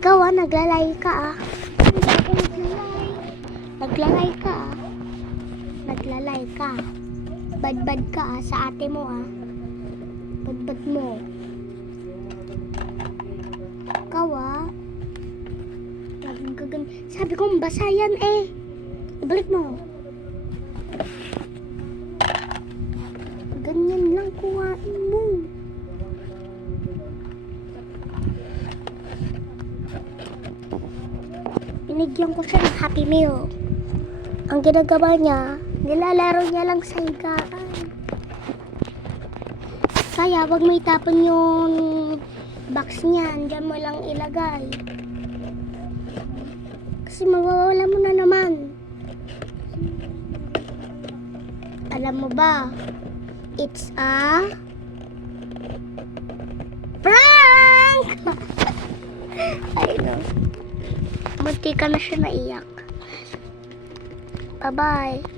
Ikaw naglalay ka Naglalay ka Naglalay ka. Badbad ka sa ate mo Badbad mo. Ikaw sabi ko basa yan Ibalik mo. Ganyan lang kuhain mo. Binigyan ko siya ng Happy Meal. Ang ginagawa niya, nilalaro niya lang sa higaan. Kaya wag mo itapon yung box niyan. Diyan mo lang ilagay. Kasi mawawala mo na naman. Alam mo ba? It's a prank! I know. Munti ka na siya naiyak. Bye-bye.